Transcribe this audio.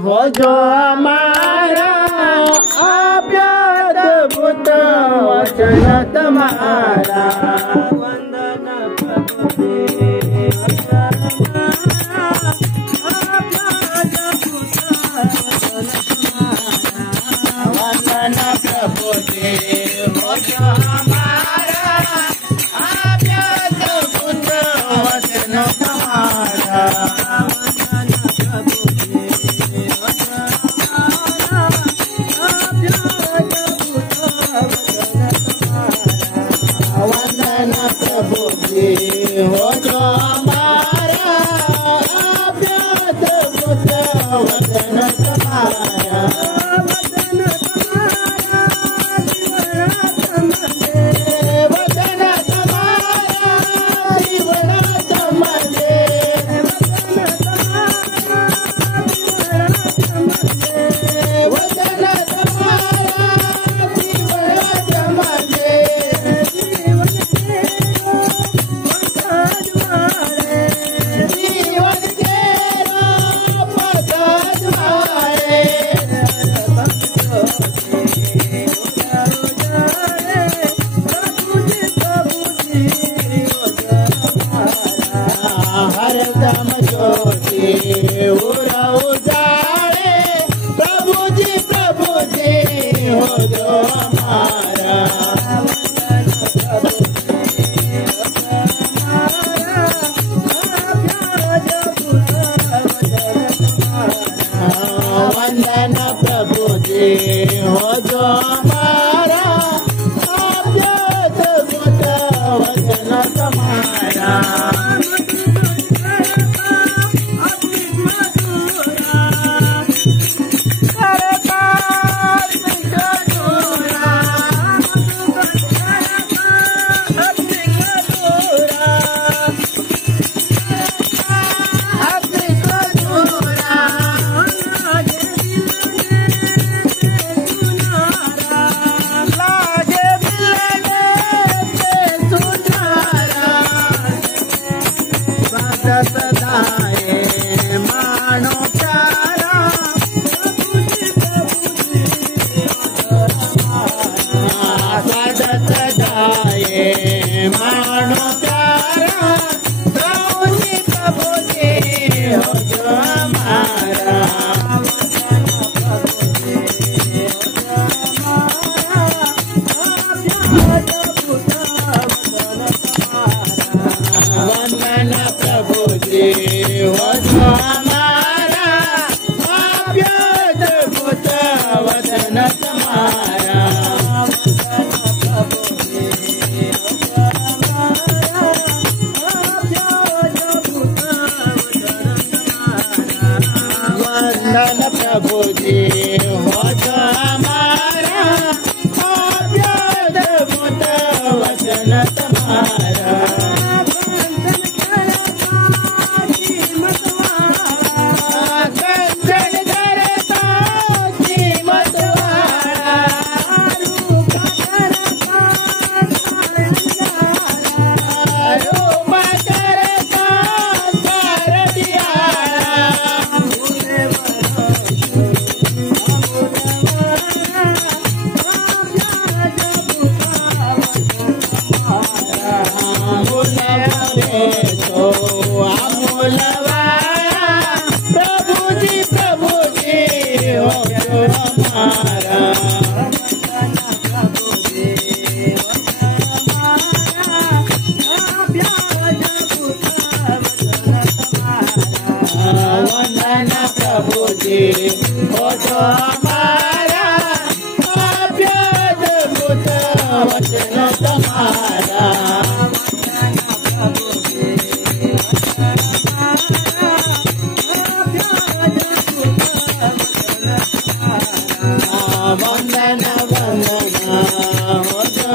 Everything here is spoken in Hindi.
हो जो हमारा अभ्युत वचन तुम्हारा। वंदन प्रभु देव हो जो हमारा अभ्युत वचन तुम्हारा। वंदन प्रभु देव हो जो हमारा अभ्युत वचन तुम्हारा। हरदम ज्योति उरा उजाड़े प्रभु जी हो जो हमारा। वंदन प्रभु जी हो जो हमारा अभ्युत वचन तुम्हारा। सदाए मानो प्यारा सदाए मानो प्यारा प्रभु जी हो जो हमारा। वंदन प्रभु जी हो जो हमारा अभ्युत वचन तुम्हारा। वंदन प्रभु जी हो जो हमारा अभ्युत वचन तुम्हारा। प्रभु जी हो जो हमारा। वंदन प्रभु जी हो जो हमारा अभ्युत वचन तुम्हारा। वंदन वंदन हो जो